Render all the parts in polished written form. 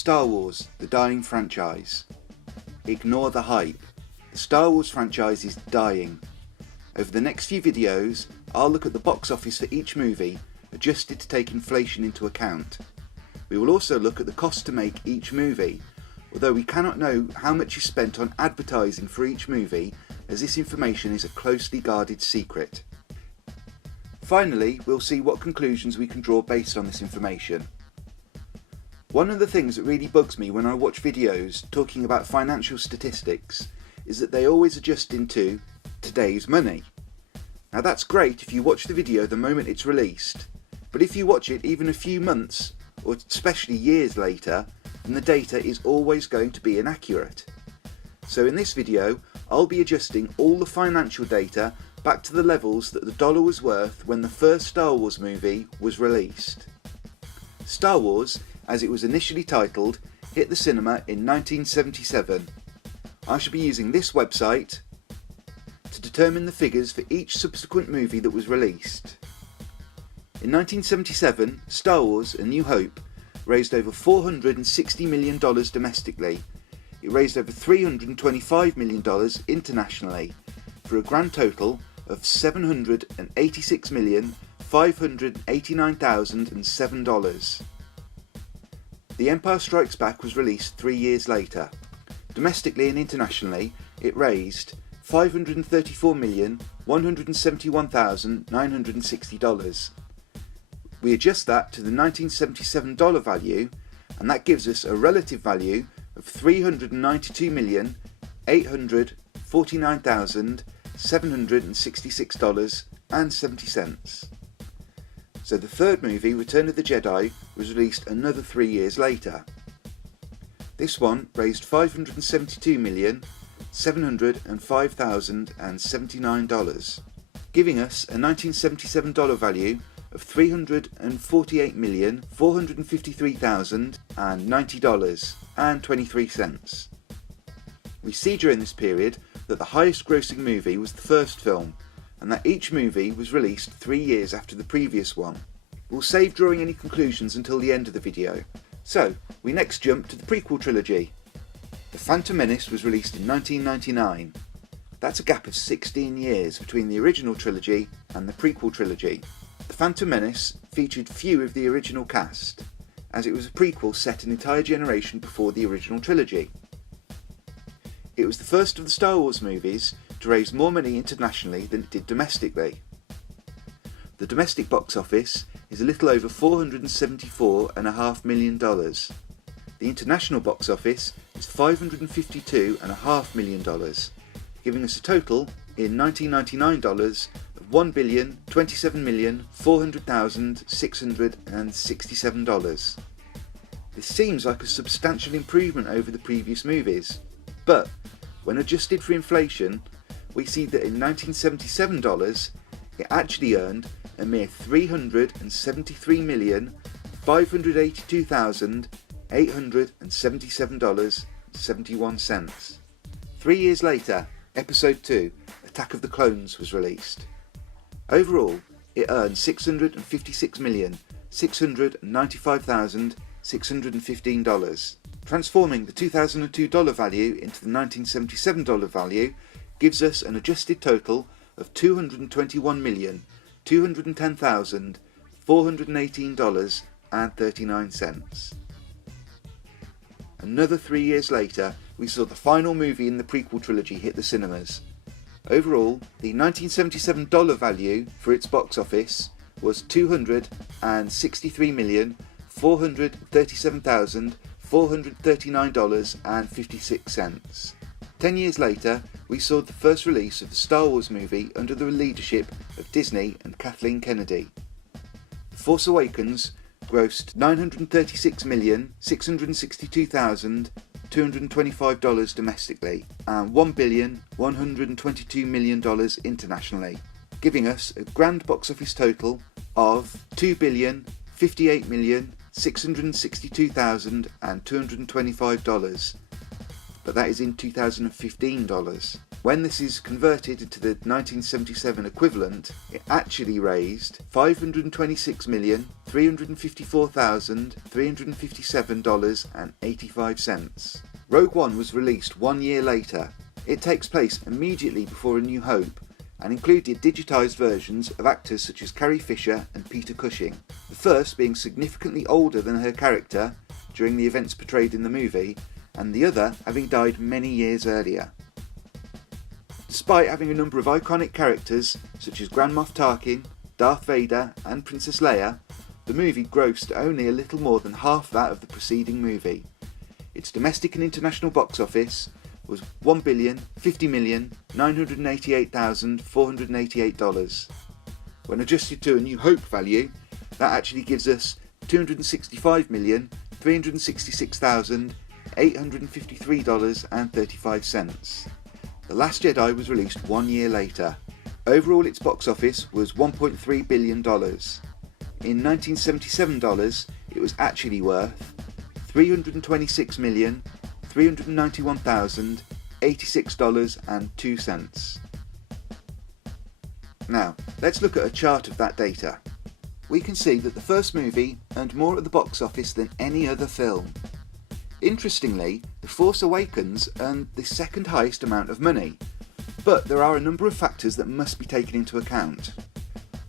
Star Wars, the dying franchise. Ignore the hype. The Star Wars franchise is dying. Over the next few videos, I'll look at the box office for each movie, adjusted to take inflation into account. We will also look at the cost to make each movie, although we cannot know how much is spent on advertising for each movie, as this information is a closely guarded secret. Finally, we'll see what conclusions we can draw based on this information. One of the things that really bugs me when I watch videos talking about financial statistics is that they always adjust into today's money. Now that's great if you watch the video the moment it's released, but if you watch it even a few months or especially years later, then the data is always going to be inaccurate. So in this video, I'll be adjusting all the financial data back to the levels that the dollar was worth when the first Star Wars movie was released. Star Wars, as it was initially titled, hit the cinema in 1977. I shall be using this website to determine the figures for each subsequent movie that was released. In 1977, Star Wars: A New Hope raised over $460 million domestically. It raised over $325 million internationally, for a grand total of $786,589,007. The Empire Strikes Back was released 3 years later. Domestically and internationally, it raised $534,171,960. We adjust that to the 1977 dollar value, and that gives us a relative value of $392,849,766.70. So the third movie, Return of the Jedi, was released another 3 years later. This one raised $572,705,079, giving us a 1977 dollar value of $348,453,090.23. We see during this period that the highest grossing movie was the first film, and that each movie was released 3 years after the previous one. We'll save drawing any conclusions until the end of the video. So, we next jump to the prequel trilogy. The Phantom Menace was released in 1999. That's a gap of 16 years between the original trilogy and the prequel trilogy. The Phantom Menace featured few of the original cast, as it was a prequel set an entire generation before the original trilogy. It was the first of the Star Wars movies to raise more money internationally than it did domestically. The domestic box office is a little over $474.5 million. The international box office is $552.5 million, giving us a total in 1999 dollars of $1,027,400,667. This seems like a substantial improvement over the previous movies, but when adjusted for inflation, we see that in 1977 dollars, it actually earned a mere $373,582,877.71. 3 years later, Episode 2, Attack of the Clones, was released. Overall, it earned $656,695,615. Transforming the 2002 dollar value into the 1977 dollar value gives us an adjusted total of $221,210,418.39. Another 3 years later, we saw the final movie in the prequel trilogy hit the cinemas. Overall, the 1977 dollar value for its box office was $263,437,439.56. 10 years later, we saw the first release of the Star Wars movie under the leadership of Disney and Kathleen Kennedy. The Force Awakens grossed $936,662,225 domestically and $1,122,000,000 internationally, giving us a grand box office total of $2,058,662,225, but that is in 2015 dollars. When this is converted into the 1977 equivalent, it actually raised $526,354,357.85. Rogue One was released 1 year later. It takes place immediately before A New Hope and included digitised versions of actors such as Carrie Fisher and Peter Cushing, the first being significantly older than her character during the events portrayed in the movie, and the other having died many years earlier. Despite having a number of iconic characters such as Grand Moff Tarkin, Darth Vader and Princess Leia, the movie grossed only a little more than half that of the preceding movie. Its domestic and international box office was $1,050,988,488. When adjusted to A New Hope value, that actually gives us $265,366,853.35. The Last Jedi was released 1 year later. Overall, its box office was $1.3 billion. In 1977 dollars, it was actually worth $326,391,086.02. Now, let's look at a chart of that data. We can see that the first movie earned more at the box office than any other film. Interestingly, The Force Awakens earned the second highest amount of money, but there are a number of factors that must be taken into account.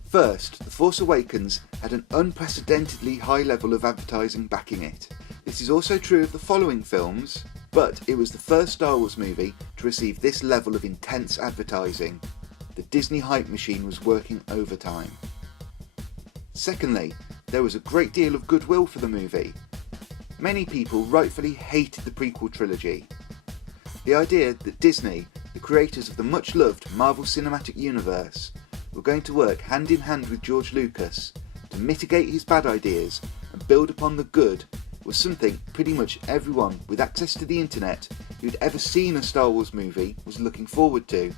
First, The Force Awakens had an unprecedentedly high level of advertising backing it. This is also true of the following films, but it was the first Star Wars movie to receive this level of intense advertising. The Disney hype machine was working overtime. Secondly, there was a great deal of goodwill for the movie. Many people rightfully hated the prequel trilogy. The idea that Disney, the creators of the much-loved Marvel Cinematic Universe, were going to work hand in hand with George Lucas to mitigate his bad ideas and build upon the good was something pretty much everyone with access to the internet who'd ever seen a Star Wars movie was looking forward to.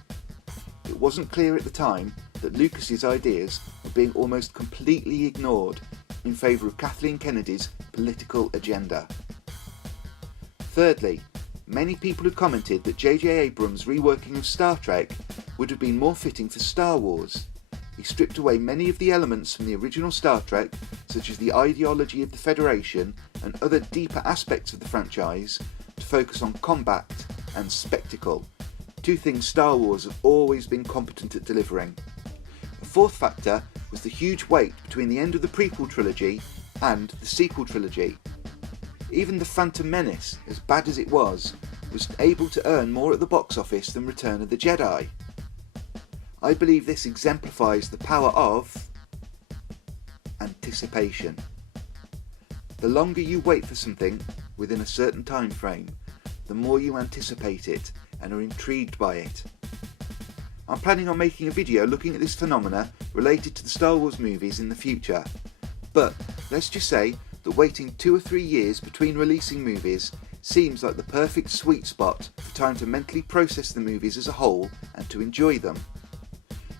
It wasn't clear at the time that Lucas's ideas were being almost completely ignored in favour of Kathleen Kennedy's political agenda. Thirdly, many people had commented that J.J. Abrams' reworking of Star Trek would have been more fitting for Star Wars. He stripped away many of the elements from the original Star Trek, such as the ideology of the Federation and other deeper aspects of the franchise, to focus on combat and spectacle, two things Star Wars have always been competent at delivering. A fourth factor was the huge wait between the end of the prequel trilogy and the sequel trilogy. Even The Phantom Menace, as bad as it was able to earn more at the box office than Return of the Jedi. I believe this exemplifies the power of anticipation. The longer you wait for something within a certain time frame, the more you anticipate it and are intrigued by it. I'm planning on making a video looking at this phenomena related to the Star Wars movies in the future, but let's just say that waiting 2 or 3 years between releasing movies seems like the perfect sweet spot for time to mentally process the movies as a whole and to enjoy them.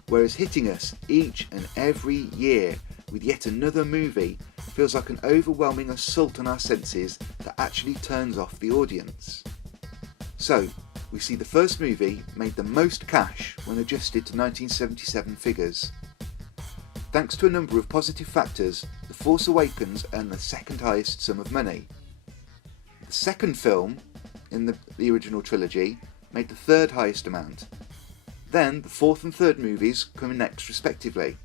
Whereas hitting us each and every year with yet another movie feels like an overwhelming assault on our senses that actually turns off the audience. So, we see the first movie made the most cash when adjusted to 1977 figures. Thanks to a number of positive factors, The Force Awakens earned the second highest sum of money. The second film in the original trilogy made the third highest amount. Then the fourth and third movies come next respectively.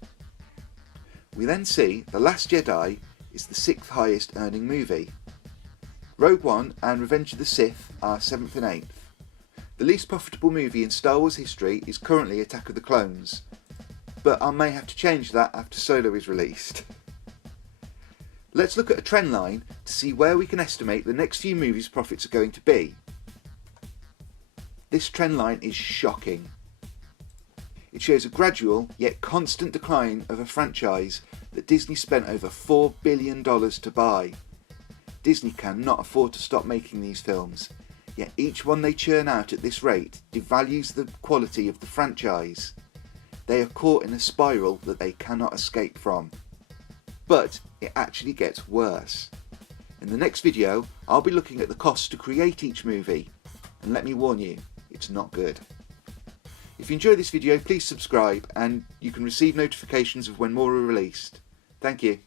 We then see The Last Jedi is the sixth highest earning movie. Rogue One and Revenge of the Sith are 7th and 8th. The least profitable movie in Star Wars history is currently Attack of the Clones, but I may have to change that after Solo is released. Let's look at a trend line to see where we can estimate the next few movies' profits are going to be. This trend line is shocking. It shows a gradual yet constant decline of a franchise that Disney spent over $4 billion to buy. Disney cannot afford to stop making these films, yet each one they churn out at this rate devalues the quality of the franchise. They are caught in a spiral that they cannot escape from. But it actually gets worse. In the next video, I'll be looking at the costs to create each movie, and let me warn you, it's not good. If you enjoyed this video, please subscribe and you can receive notifications of when more are released. Thank you.